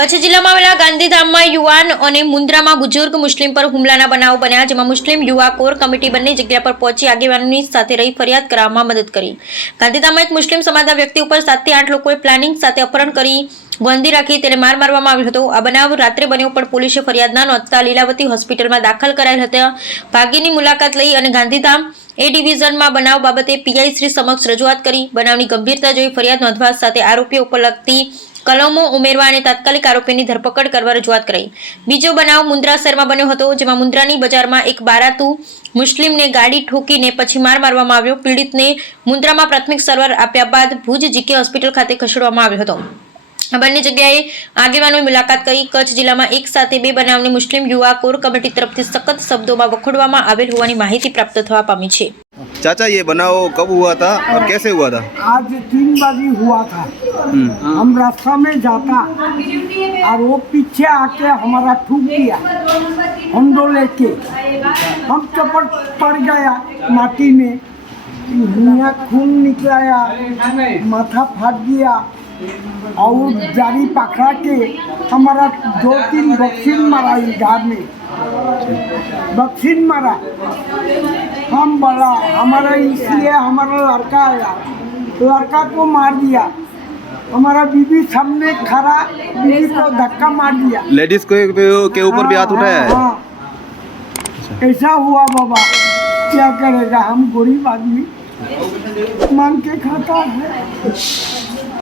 કચ્છ જિલ્લામાં આવેલા ગાંધીધામમાં યુવાન અને મુન્દ્રામાં બુજુર્ગ મુસ્લિમ પર હુમલાના બનાવો બન્યા, જેમાં મુસ્લિમ યુવા કોર કમિટી બંને જગ્યા પર પહોંચી આગેવાનોની સાથે રહી ફરિયાદ કરવામાં મદદ કરી। ગાંધીધામમાં એક મુસ્લિમ સમાજના વ્યક્તિ ઉપર 7 થી 8 લોકોએ પ્લાનિંગ સાથે અપહરણ કરી બંધી રાખી તેને માર મારવામાં આવ્યો હતો। આ બનાવ રાત્રે બન્યો, પણ પોલીસે ફરિયાદ ન નોંધતા લીલાવતી હોસ્પિટલમાં દાખલ કરાયેલ હતા। ભાગીની મુલાકાત લઈ અને ગાંધીધામ એ ડિવિઝનમાં બનાવ બાબતે પીઆઈ શ્રી સમક્ષ રજૂઆત કરી। બનાવની ગંભીરતા જોઈ ફરિયાદ નોંધવા સાથે આરોપીઓ ઉપર લગતી કલમો ઉમેરવા અને તાત્કાલિક આરોપીની ધરપકડ કરવા રજૂઆત કરાઈ। બીજો બનાવ મુન્દ્રા શહેરમાં બન્યો હતો, જેમાં મુન્દ્રાની બજારમાં એક બારાતુ મુસ્લિમને ગાડી ઠોકીને પછી માર મારવામાં આવ્યો। પીડિતને મુન્દ્રામાં પ્રાથમિક સારવાર આપ્યા બાદ ભુજ જીકે હોસ્પિટલ ખાતે ખસેડવામાં આવ્યો હતો। આ બંને જગ્યાએ આગેવાનોએ મુલાકાત કરી। કચ્છ જિલ્લામાં એક સાથે 2 બનાવને મુસ્લિમ યુવા કોર કમિટી તરફથી સખત શબ્દોમાં વખોડવામાં આવેલ હોવાની માહિતી પ્રાપ્ત થવા પામી છે। चाचा, ये बनाव कब हुआ था और कैसे हुआ था? आज 3 बजे हुआ था। हम रास्ता में जाता और वो पीछे आके हमारा ठूक दिया होंडो लेके। हम चपट पड़ गया माटी में, यहाँ खून निकलाया, माथा फाट गया और जारी पकड़ा के हमारा 2-3 बक्सीन मारा इधर में, बक्सीन मारा। हम बोला हमारा, इसलिए हमारा लड़का आया, लड़का को मार दिया। हमारा बीबी सामने खड़ा, बीबी को धक्का मार दिया। लेडीज को के ऊपर भी हाथ उठाया है? हाँ। ऐसा हुआ बाबा, क्या करेगा, हम गरीब आदमी मांग के खाता है।